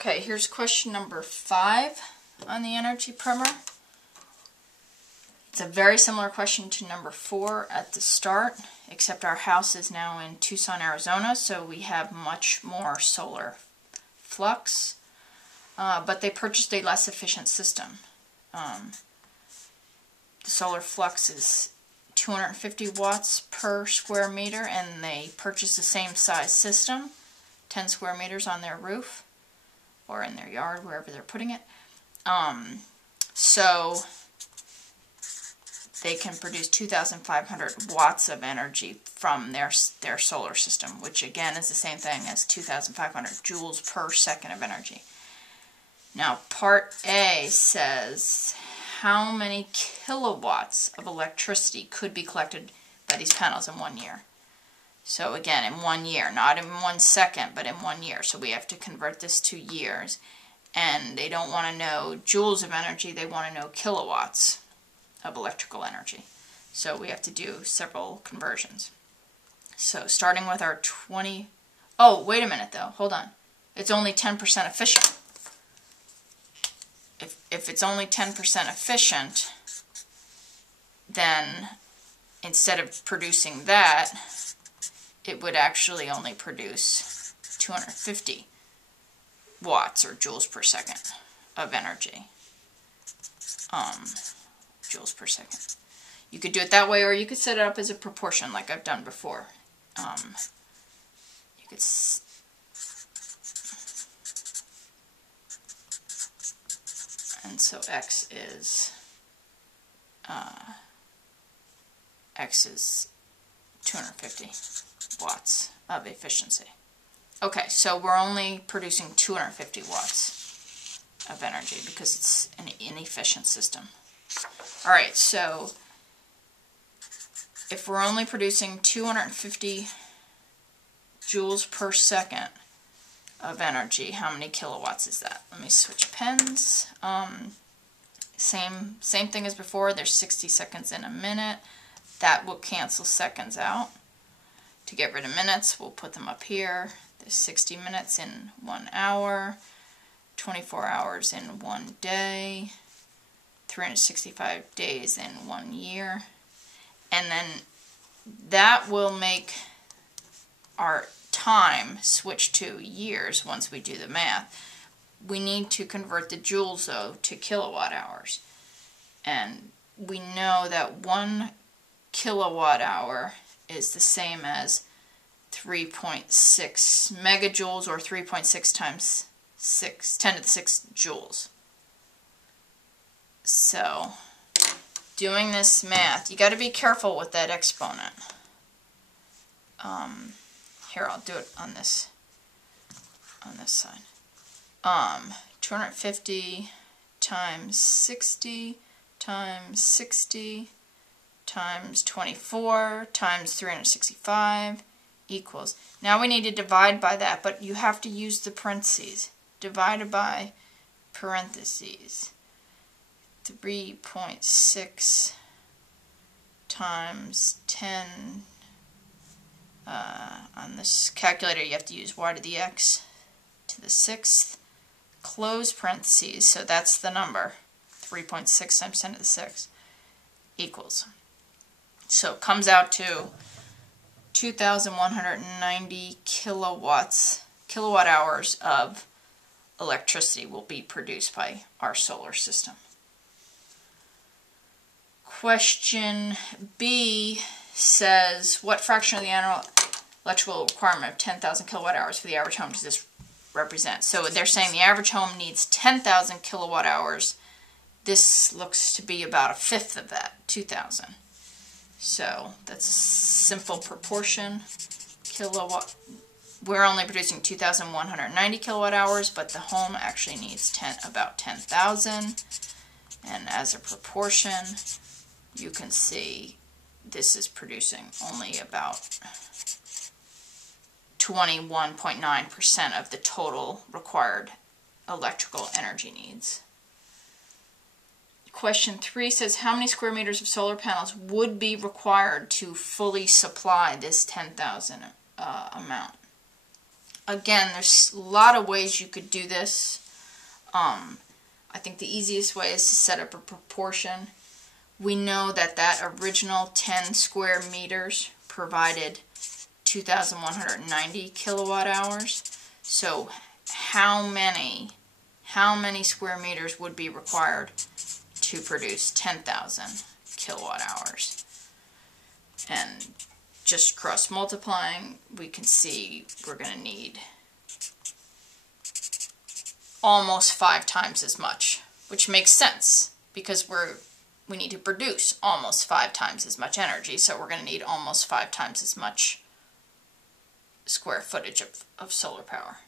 Okay, here's question number 5 on the energy primer. It's a very similar question to number 4 at the start, except our house is now in Tucson, Arizona, so we have much more solar flux, but they purchased a less efficient system. The solar flux is 250 watts per square meter, and they purchased the same size system, 10 square meters on their roof, or in their yard, wherever they're putting it. So they can produce 2,500 watts of energy from their solar system, which again is the same thing as 2,500 joules per second of energy. Now, part A says how many kilowatts of electricity could be collected by these panels in 1 year. So again, in 1 year, not in 1 second, but in 1 year. So we have to convert this to years. And they don't want to know joules of energy, they want to know kilowatts of electrical energy. So we have to do several conversions. So starting with our 20... Oh, wait a minute though, hold on. It's only 10% efficient. If it's only 10% efficient, then instead of producing that, it would actually only produce 250 watts or joules per second of energy. Joules per second. You could do it that way, or you could set it up as a proportion like I've done before. You could and so X is 250 watts of efficiency. Okay, so we're only producing 250 watts of energy because it's an inefficient system. Alright, so if we're only producing 250 joules per second of energy, how many kilowatts is that? Let me switch pens. Same thing as before. There's 60 seconds in a minute. That will cancel seconds out. To get rid of minutes, we'll put them up here. There's 60 minutes in 1 hour, 24 hours in 1 day, 365 days in 1 year. And then that will make our time switch to years once we do the math. We need to convert the joules, though, to kilowatt hours. And we know that 1 kilowatt hour is the same as 3.6 megajoules, or 3.6 times 10 to the 6 joules. So, doing this math, you got to be careful with that exponent. Here, I'll do it on this side. 250 times 60 times 60 times 24 times 365 equals. Now we need to divide by that, but you have to use the parentheses. Divided by parentheses. 3.6 times 10. On this calculator you have to use y to the x to the 6th. Close parentheses, so that's the number. 3.6 times 10 to the 6th equals. So it comes out to 2,190 kilowatt hours of electricity will be produced by our solar system. Question B says, what fraction of the annual electrical requirement of 10,000 kilowatt hours for the average home does this represent? So they're saying the average home needs 10,000 kilowatt hours. This looks to be about a fifth of that, 2,000. So that's a simple proportion. Kilowatt. We're only producing 2,190 kilowatt hours, but the home actually needs about 10,000. And as a proportion, you can see this is producing only about 21.9% of the total required electrical energy needs. Question 3 says, how many square meters of solar panels would be required to fully supply this 10,000 amount? again, there's a lot of ways you could do this. I think the easiest way is to set up a proportion. We know that that original 10 square meters provided 2,190 kilowatt hours. So how many square meters would be required to produce 10,000 kilowatt hours? And just cross multiplying, we can see we're going to need almost 5 times as much, which makes sense because we need to produce almost 5 times as much energy, so we're going to need almost 5 times as much square footage of solar power.